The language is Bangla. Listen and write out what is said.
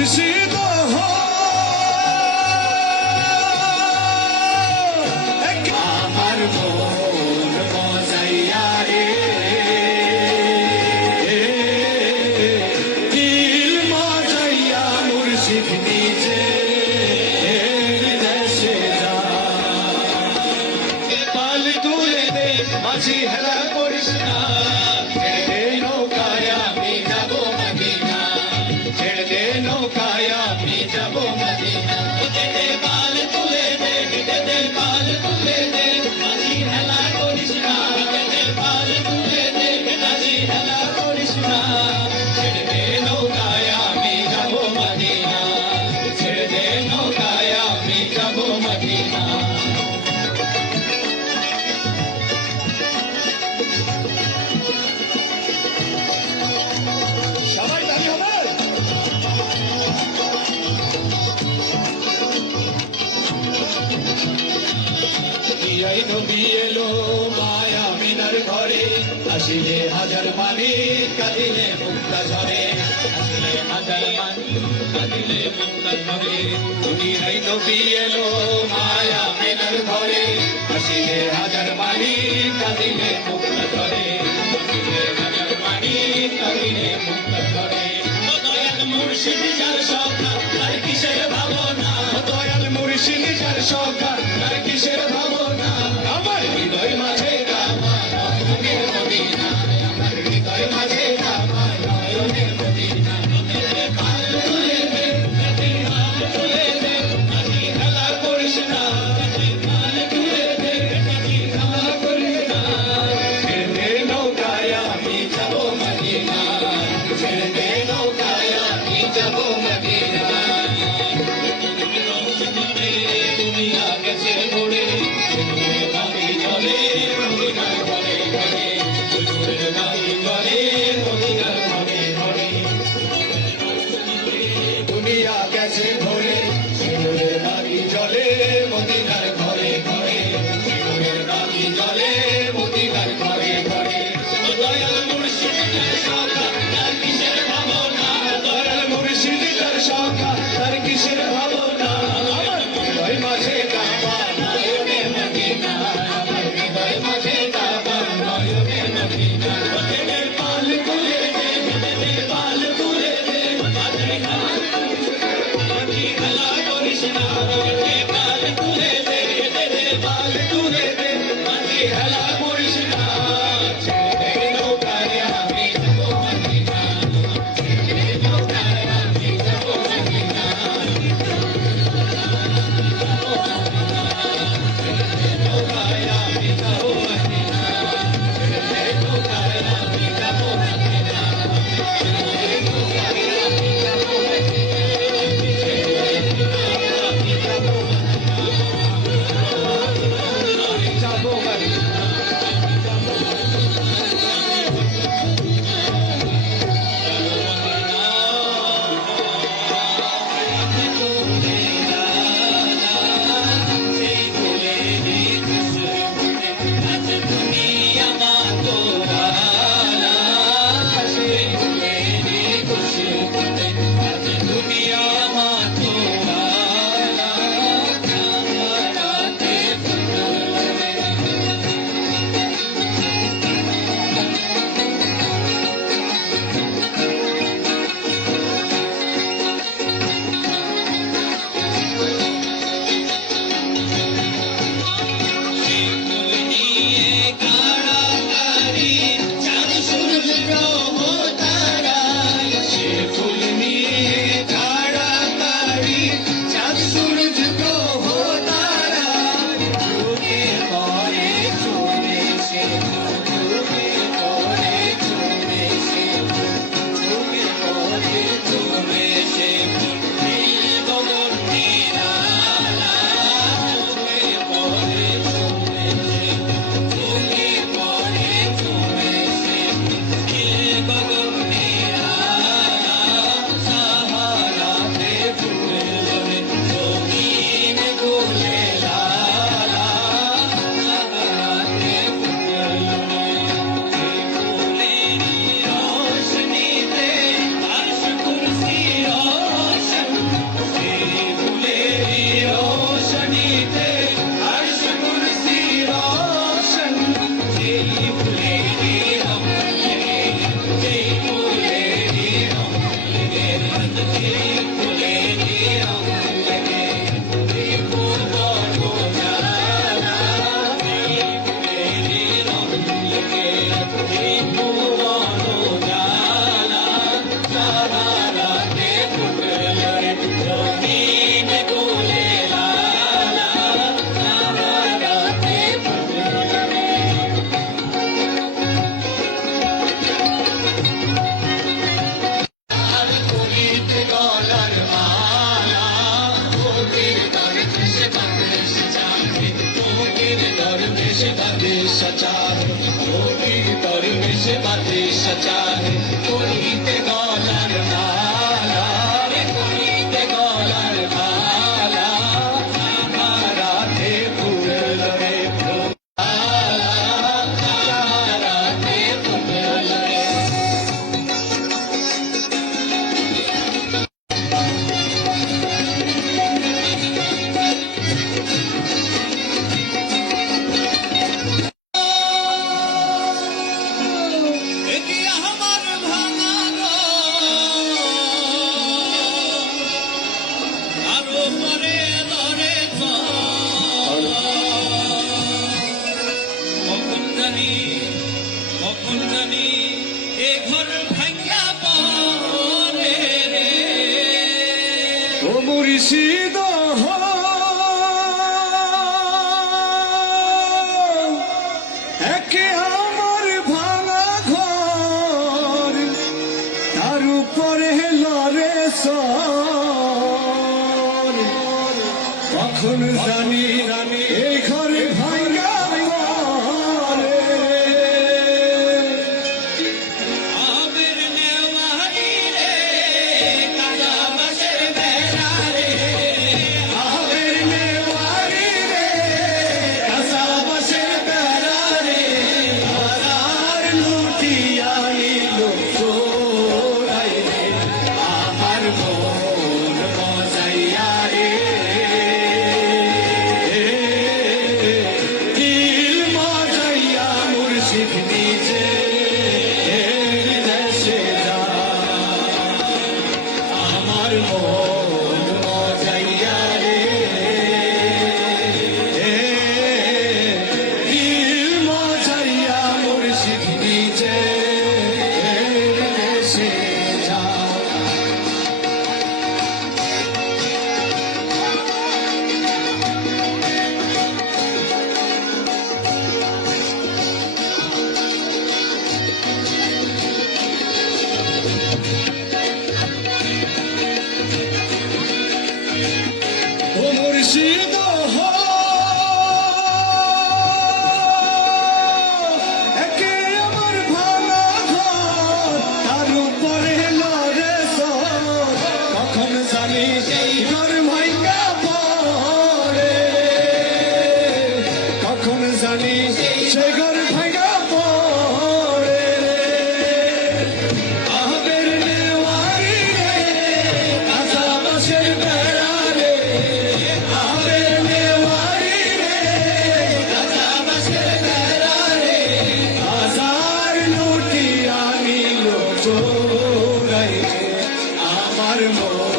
মুর্শিদ আমার মন মজাইয়া রে দিল মজাইয়া মুর্শিদ নিজে দেশে যা পাল তুলে দে মাঝি হেলা করিস না ছেড়ে দে নৌকায় আমি যাব মদিনা ছেড়ে দে নৌকায় আমি যাব মদিনা পাল তুলে দে পাল তুলে দে মাঝি হেলা করিস না পাল তুলে দে মাঝি হেলা করিস না ছেড়ে দে নৌকায় আমি যাব মদিনা ছেড়ে দে নৌকায় আমি যাব মদিনা সবাই দাঁড়িয়ে হবে এই নবী এলো মায়া মিনার ঘরে আসিলে হাজার মানি কাঁদিলে মুক্তা ঝরে আসিলে হাজার মানি কাঁদিলে মুক্তা ঝরে দুনিয়ায় নবী এলো মায়া মিনার ঘরে আসিলে হাজার মানি কাঁদিলে মুক্তা ঝরে আসিলে হাজার মানি কাঁদিলে মুক্তা ঝরে দয়াল মুর্শিদ যার সখা আর কিসের ভাবনা দয়াল মুর্শিদ যার সখা আর কিসের ভাবনা আমার হৃদয় মাঝে আমার নয়নের মদিনা আমার হৃদয় মাঝে আমার নয়নের মদিনা পাল তুলে দে পাল তুলে দে মাঝি হেলা করিস না পাল তুলে দে মাঝি হেলা করিস না ছেড়ে দে নৌকায় আমি যাব মদিনা ছেড়ে দে নৌকায় আমি যাব মদিনা দুনিয়া গেছে ঘুরে গাড়ি চলে মদিনার ঘরে ঘরে গাড়ি চলে মদিনার ঘরে ঘরে দুনিয়া গেছে ঘুরে গাড়ি চলে মদিনার ঘরে ঘরে গাড়ি চলে মদিনার ঘরে ঘরে দয়াল মুর্শিদ সখা আর কিসের ভাবনা দয়াল মুর্শিদ মুর্শিদ একে আমার ভাঙা ঘর তার উপরে লড়ে সর কখন জানি এই ঘরে ভাঙা পড়ে আমের নেওয়ারি রে কাঁচা বাঁশের বেড়া রে আমের নেওয়ারি রে কাঁচা বাঁশের বেড়া রে আর লুটিয়া নিল চোরাই রে আমার মন মজাইয়া রে দিল মজাইয়া মুর্শিদ নিজে দেশে যা আমার মন মজাইয়া রে দিল মজাইয়া মুর্শিদ নিজে দেশে যা ও মুর্শিদ একে আমার ভাঙা ঘর তার উপরে লড়ে সর কখন জানি সেই ঘর ভাঙা পড়ে কখন জানি সেই ঘর ভাঙা পড়ে আহবের নেওয়ারি রে কাঁচা বাঁশের বেড়া রে আহবের নেওয়ারি রে কাঁচা বাঁশের বেড়া রে হাজার লুটিয়া নিল চোরাই রে আমার মন